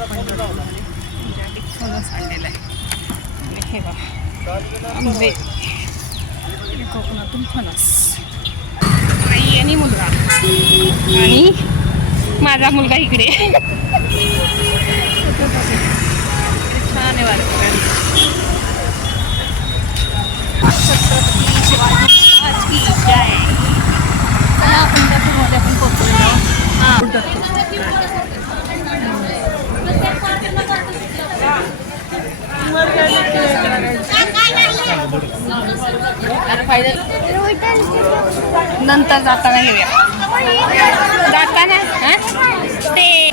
पंढरपूरमध्ये फणस आणलेला आहे आणि हे बघा आंबे कोकणातून फणस आई आणि मुलगा आणि माझा मुलगा इकडे छान आहे वातावरण छत्रपती शिवाजी महाराज की जय चला पंढरपूरमध्ये आपण पोहोचलो हां नंतर जाताना घेऊया जाताना हं? ते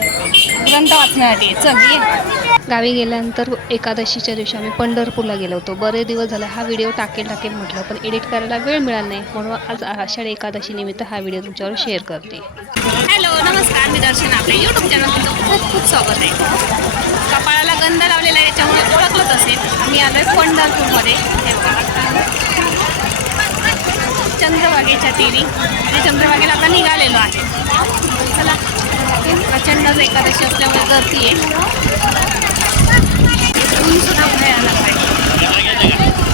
ग्रंथ वाचण्यासाठी. चल ये. गावी गेल्यानंतर एकादशीच्या दिवशी आम्ही पंढरपूरला गेलो होतो. बरेच दिवस झाले. हा व्हिडिओ टाकेल टाकेल म्हटलं पण एडिट करायला वेळ मिळाला नाही. म्हणून आज आषाढी एकादशी निमित्त हा व्हिडिओ तुमच्यावर शेअर करते. हॅलो नमस्कार. मी दर्शन आपल्या यूट्यूब चॅनल खूप खूप स्वागत आहे. कपाळाला गंध लावलेला आहे त्याच्यामुळे ओळखलंच असेल. आम्ही आलो आहे पंढरपूरमध्ये चंद्रभागेच्या तिरी आणि चंद्रभागेला आता निघालेलो आहे. चला. प्रचंडच एकादशी असल्यामुळे गर्दी आहे. ऊन सुद्धा भयानक आहे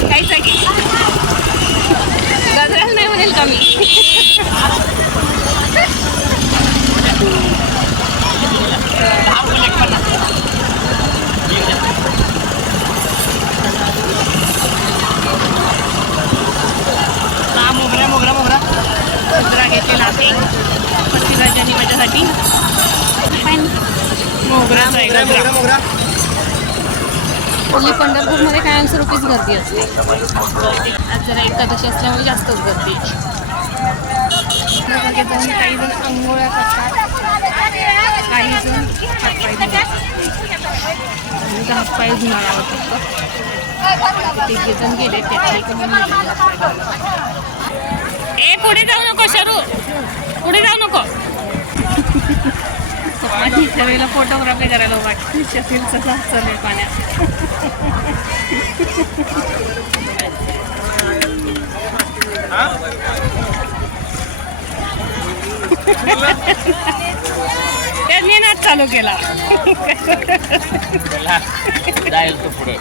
काहीच आहे की नाही म्हणेल कमी मी हा मोगरा मोगरा मोगरा गजरा घेतलेला आहे पतिराजांनी माझ्यासाठी पण गजरा पूर्वी पंढरपूरमध्ये कायमस्वरूपीच गर्दी असते आज जरा एकादशी असल्यामुळे जास्तच गर्दी चंद्रभागेत जाऊन काही जण आंघोळ्या करतात काही जण हातपाय धुतात हातपाय धुणार आहोत फक्त ते जे जण गेले त्यातले एक ए पुढे जाऊ नको शरू पुढे जाऊ नको माझी वेळेला फोटोग्राफी करायला उभा शकीलचं जास्त चालू आहे पाण्यात त्यांनी नाच चालू केला. जाईल तो पुढे.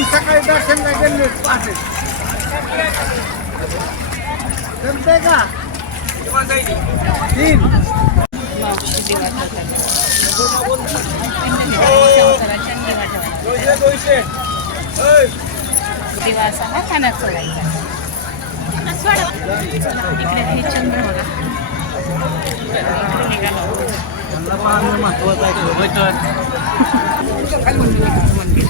आणि सकाळी दर्शनला गेले पहाटे जमते का? तीन. मावशी दिवा दिवा हा. कानात सोडायचा इकडे हे चंद्र बघा इकडे महत्वाचं आहे मंदिर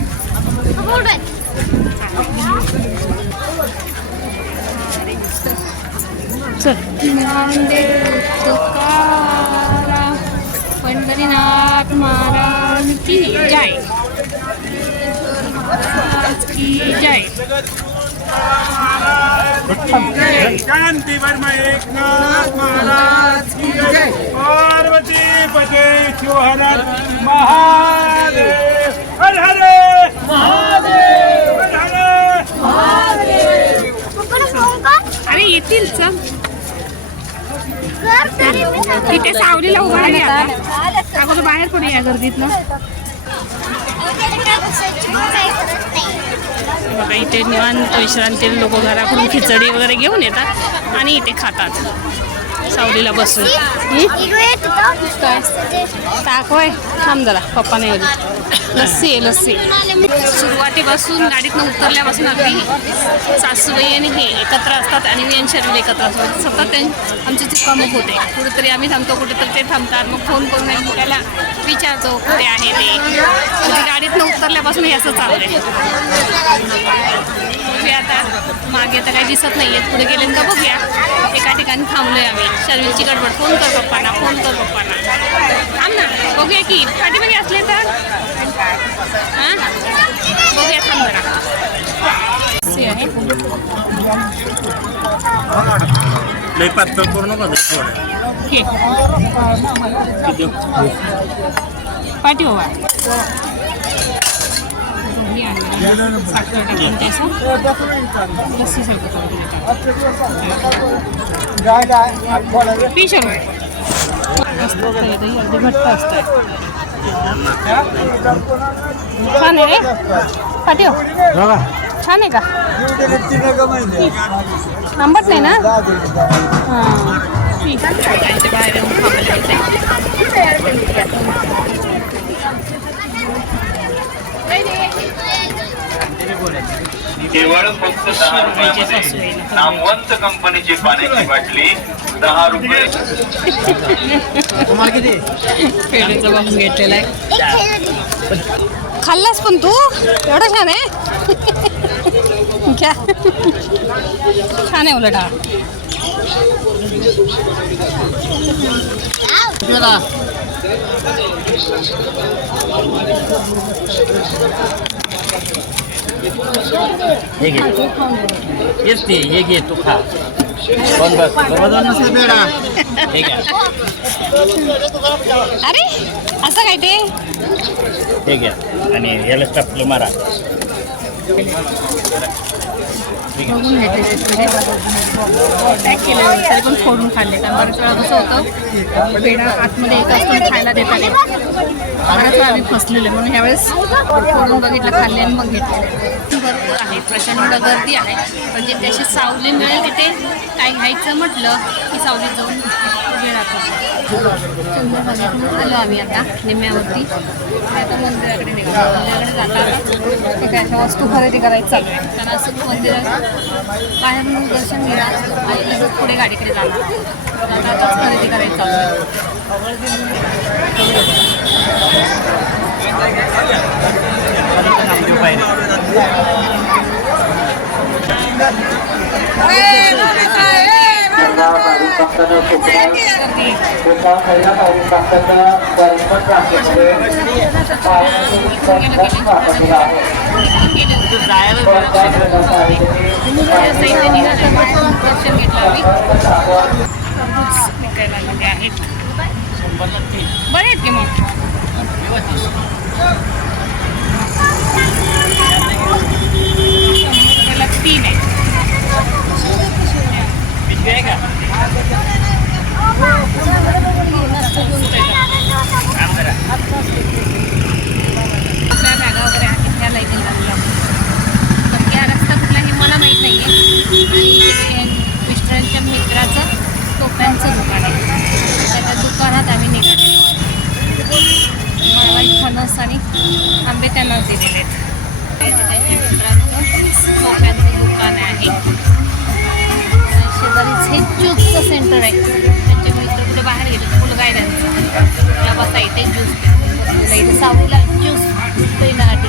नांदेड तुकाराम पंढरीनाथ महाराज की जय महाराज की जय शांती वर्मा एकनाथ महाराज की जय पार्वती पते शिवहर महादेव हर हरे महादेव हर हरे अरे येतील चल. तिथे सावलीला उभा आहे आता. अगोदर बाहेर पडू या गर्दीत बघा इथे निवांत विश्रांती लोक घराकडून खिचडी वगैरे घेऊन येतात आणि इथे खातात. सावलीला बसून. ताक होय थांब जरा पप्पा नाही लस्सी आहे लस्सी. सुरुवातीपासून गाडीतनं उतरल्यापासून अगदी सासूबाई आणि हे एकत्र असतात आणि मी आणि शरीर एकत्र असतात सतत त्यां- आमची चुकामुक होते. कुठेतरी आम्ही थांबतो कुठेतरी ते थांबतात. मग फोन करून आम्ही त्याला विचारतो कुठे आहे ते? म्हणजे गाडीतनं उतरल्यापासून हे असं चाललंय बघूया आता मागे तर काही दिसत नाही आहेत पुढे गेले का बघूया. एका ठिकाणी थांबलोय आम्ही. शर्वीची गडबड. फोन कर पप्पांना फोन कर पप्पांना. थांब ना. बघूया की. पाठीमागे असले तर? हां बघूया थांब आहे लई पातळ करू नका पाठी हो दोन्ही साखर टाकून असतं अगदी घट्ट असतं छान आहे रे. पाठी हो. छान आहे का? आंबट नाही ना. केवळ फक्त दहा रुपयामध्ये. नामवंत कंपनीची पाण्याची बाटली दहा रुपये. पेढेचं बघून घेतलेलं आहे. खाल्लास पण तू? एवढं छान आहे. घ्या. छान आहे उलट. हा बघा. हे घे तेच ते हे घे तू खा नसेल बेडा हे घ्या अरे असं काय ते हे घ्या आणि ह्याला स्टपलं मारा बघून घ्यायचे पेढे पॅक केले तरी पण फोडून खाल्ले. कारण बऱ्याच वेळा कसं होतं पेढा आतमध्ये एक असतो खायला देत आले बऱ्याच वेळा आम्ही फसलेले म्हणून ह्यावेळेस फोडून बघितलं खाल्ले आणि मग घेतले भरपूर आहे. प्रचंड गर्दी आहे. म्हणजे त्याची सावली मिळेल तिथे काय घ्यायचं म्हटलं की सावलीत जाऊन आलो आम्ही आता निम्म्यावरती आता मंदिराकडे निघालो मंदिराकडे जाताना तिथे अशा वस्तू खरेदी करायची चालू आहे कारण असं मंदिरात बाहेरून दर्शन घेणार आणि लगेच पुढे गाडीकडे जाणार तर खरेदी करायची चालू आहे गर्दी साहित्य निघालं बाहेरून दर्शन आहेत बरे आहेत की मग शंभर रुपयाला तीन आहे पिशवी आहे का काम करा आपल्या बॅगा वगैरे आहेत ह्या लाईटिंग लागल्या तर या रस्ता कुठला हे मला माहीत नाही आहे आणि मिस्टरांच्या मित्राचं टोप्यांचं दुकान आहे. त्या दुकानात आम्ही निघालेलो फणस आणि आंबे त्यांनाच दिलेले आहेत त्यांच्या मित्राचं टोप्यांचं दुकान आहे. शेजारीच हे ज्यूसचं सेंटर आहे. त्यांचे मित्र कुठे बाहेर गेले मुलगा आहे त्यांचा. त्या बसा इथे ज्यूस सावलीला ज्यूस पिण्यासाठी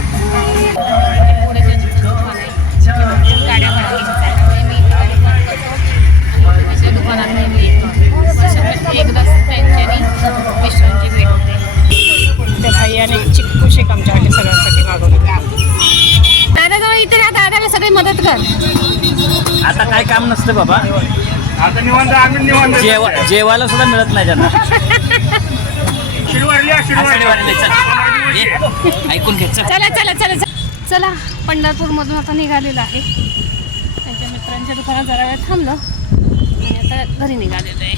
नसतं बाबा. आता निवांत आम्ही निवांत. जेव जेवायला सुद्धा मिळत नाही त्यांना. शिरवारली शिरवारली ये, ऐकून घे चल. चला चला चला चला. चला पंढरपूरमधून आता निघालेलं आहे. त्यांच्या मित्रांच्या दुकानात जरा वेळ थांबलो. आणि आता घरी निघालेलं आहे.